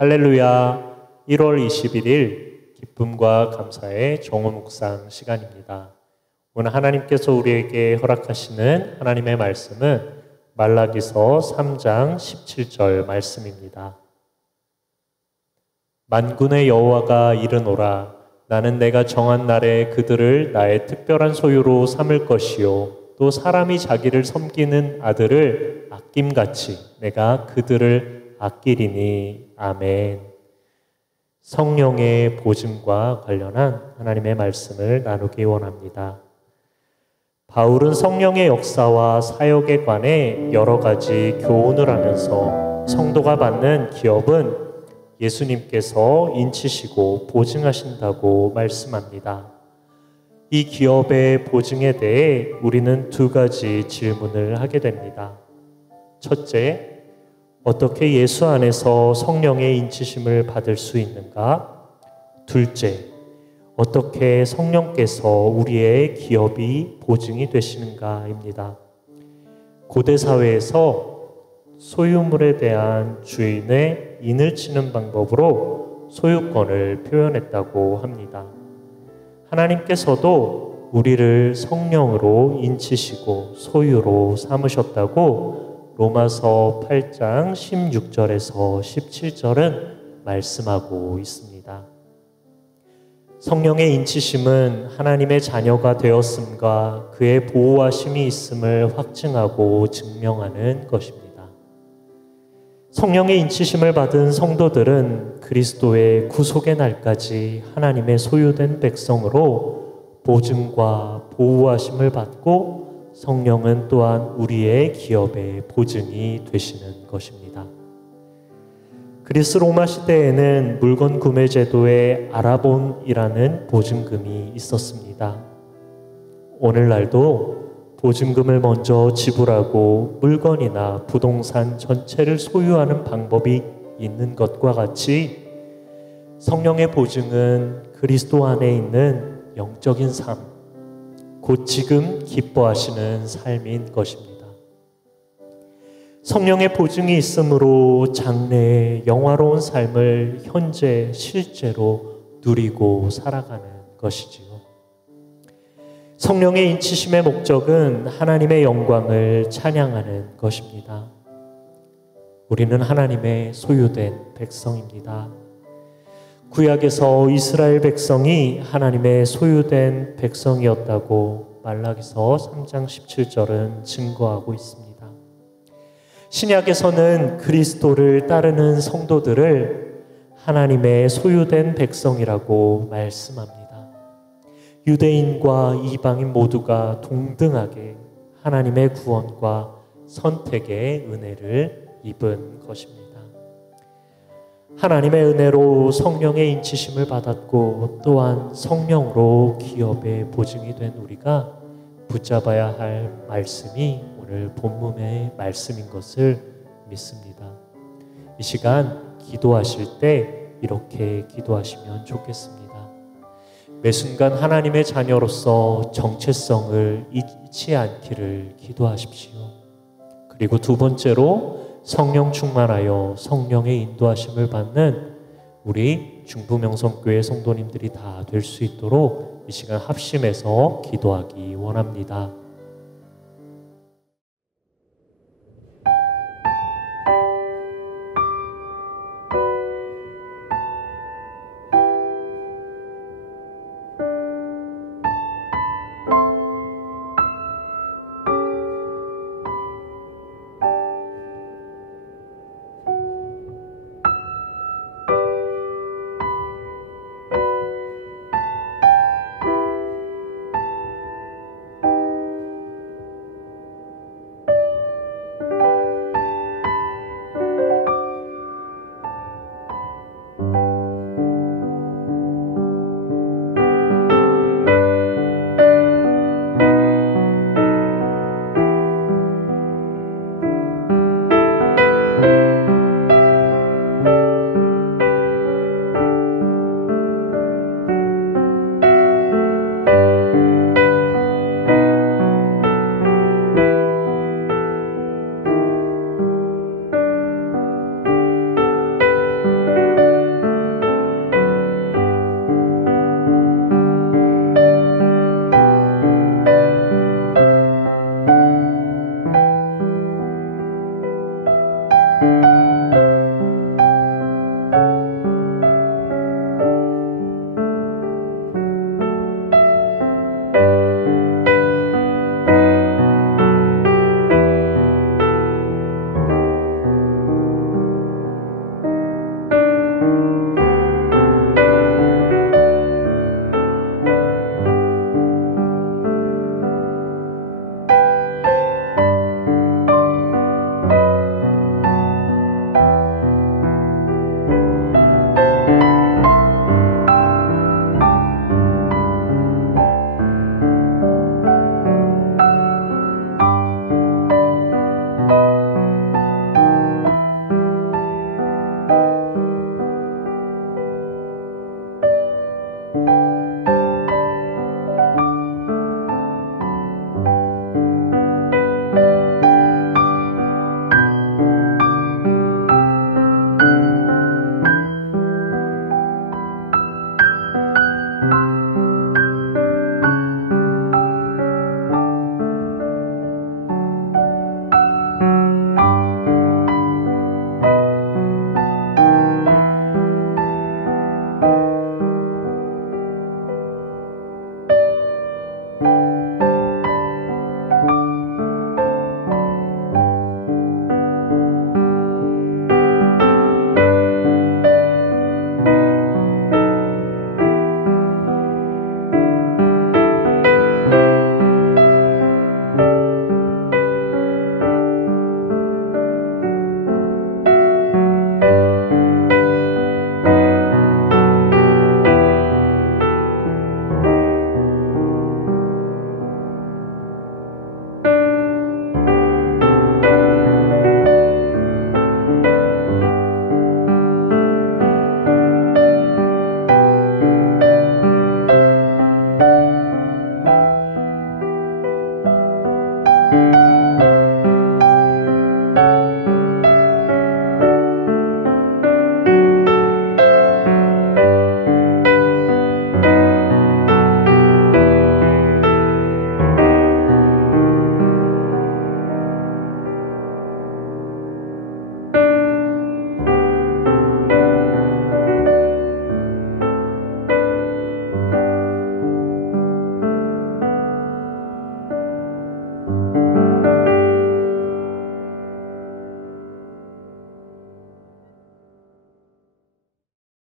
할렐루야. 1월 21일 기쁨과 감사의 정오 묵상 시간입니다. 오늘 하나님께서 우리에게 허락하시는 하나님의 말씀은 말라기서 3장 17절 말씀입니다. 만군의 여호와가 이르노라. 나는 내가 정한 날에 그들을 나의 특별한 소유로 삼을 것이요 또 사람이 자기를 섬기는 아들을 아낌같이 내가 그들을 아끼리니. 아멘. 성령의 보증과 관련한 하나님의 말씀을 나누기 원합니다. 바울은 성령의 역사와 사역에 관해 여러 가지 교훈을 하면서 성도가 받는 기업은 예수님께서 인치시고 보증하신다고 말씀합니다. 이 기업의 보증에 대해 우리는 두 가지 질문을 하게 됩니다. 첫째, 어떻게 예수 안에서 성령의 인치심을 받을 수 있는가? 둘째, 어떻게 성령께서 우리의 기업이 보증이 되시는가입니다. 고대 사회에서 소유물에 대한 주인의 인을 치는 방법으로 소유권을 표현했다고 합니다. 하나님께서도 우리를 성령으로 인치시고 소유로 삼으셨다고 로마서 8장 16절에서 17절은 말씀하고 있습니다. 성령의 인치심은 하나님의 자녀가 되었음과 그의 보호하심이 있음을 확증하고 증명하는 것입니다. 성령의 인치심을 받은 성도들은 그리스도의 구속의 날까지 하나님의 소유된 백성으로 보증과 보호하심을 받고 성령은 또한 우리의 기업의 보증이 되시는 것입니다. 그리스 로마 시대에는 물건 구매 제도에 아라본이라는 보증금이 있었습니다. 오늘날도 보증금을 먼저 지불하고 물건이나 부동산 전체를 소유하는 방법이 있는 것과 같이 성령의 보증은 그리스도 안에 있는 영적인 삶, 곧 지금 기뻐하시는 삶인 것입니다. 성령의 보증이 있으므로 장래의 영화로운 삶을 현재 실제로 누리고 살아가는 것이지요. 성령의 인치심의 목적은 하나님의 영광을 찬양하는 것입니다. 우리는 하나님의 소유된 백성입니다. 구약에서 이스라엘 백성이 하나님의 소유된 백성이었다고 말라기서 3장 17절은 증거하고 있습니다. 신약에서는 그리스도를 따르는 성도들을 하나님의 소유된 백성이라고 말씀합니다. 유대인과 이방인 모두가 동등하게 하나님의 구원과 선택의 은혜를 입은 것입니다. 하나님의 은혜로 성령의 인치심을 받았고 또한 성령으로 기업의 보증이 된 우리가 붙잡아야 할 말씀이 오늘 본문의 말씀인 것을 믿습니다. 이 시간 기도하실 때 이렇게 기도하시면 좋겠습니다. 매 순간 하나님의 자녀로서 정체성을 잊지 않기를 기도하십시오. 그리고 두 번째로 성령 충만하여 성령의 인도하심을 받는 우리 중부명성교회 성도님들이 다 될 수 있도록 이 시간 합심해서 기도하기 원합니다.